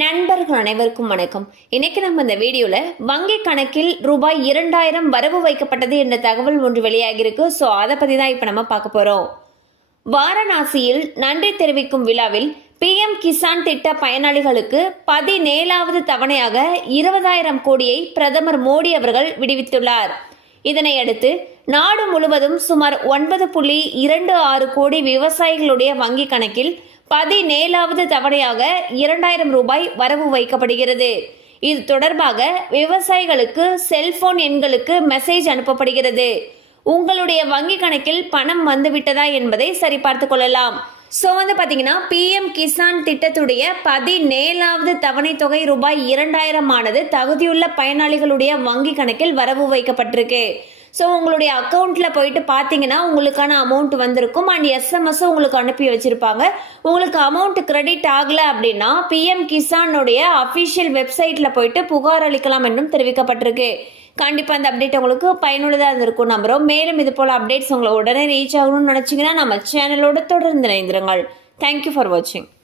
நண்பர்கள் அனைவருக்கும் வணக்கம். இன்னைக்கு நம்ம இந்த வீடியோல வங்கி கணக்கில் ரூபாய் இரண்டாயிரம் வரவு வைக்கப்பட்டது என்ற தகவல் ஒன்று வெளியாகியிருக்கு. ஸோ அதை பத்தி தான் இப்போ நம்ம பார்க்க போறோம். வாரணாசியில் நன்றி தெரிவிக்கும் விழாவில் பிஎம் கிசான் திட்ட பயனாளிகளுக்கு பதினேழாவது தவணையாக இருபதாயிரம் கோடியை பிரதமர் மோடி அவர்கள் விடுவித்துள்ளார். இதனையடுத்து நாடு முழுவதும் சுமார் ஒன்பது புள்ளி இரண்டு ஆறு கோடி விவசாயிகளுடைய வங்கி கணக்கில் பதினேழாவது தவணையாக இரண்டாயிரம் ரூபாய் வரவு வைக்கப்படுகிறது. இது தொடர்பாக விவசாயிகளுக்கு செல்போன் எண்களுக்கு மெசேஜ் அனுப்பப்படுகிறது. உங்களுடைய வங்கி கணக்கில் பணம் வந்துவிட்டதா என்பதை சரிபார்த்து கொள்ளலாம். ஸோ வந்து பார்த்தீங்கன்னா பிஎம் கிசான் திட்டத்துடைய பதினேழாவது தவணை தொகை ரூபாய் இரண்டாயிரம் ஆனது தகுதியுள்ள பயனாளிகளுடைய வங்கி கணக்கில் வரவு வைக்கப்பட்டிருக்கு. ஸோ உங்களுடைய அக்கௌண்ட்டில் போயிட்டு பார்த்தீங்கன்னா உங்களுக்கான அமௌண்ட் வந்திருக்கும். அண்ட் எஸ்எம்எஸ்ஸும் உங்களுக்கு அனுப்பி வச்சுருப்பாங்க. உங்களுக்கு அமௌண்ட் கிரெடிட் ஆகலை அப்படின்னா பிஎம் கிசானுடைய அஃபிஷியல் வெப்சைட்டில் போயிட்டு புகார் அளிக்கலாம் என்றும் தெரிவிக்கப்பட்டிருக்கு. கண்டிப்பாக அந்த அப்டேட் உங்களுக்கு பயனுள்ளதாக இருந்திருக்கும். நம்புகிறோம் மேலும் இது போல் அப்டேட்ஸ் உங்களை உடனே ரீச் ஆகணும்னு நினச்சிங்கன்னா நம்ம சேனலோட தொடர்ந்து இணைந்திருங்கள். தேங்க்யூ ஃபார் வாட்சிங்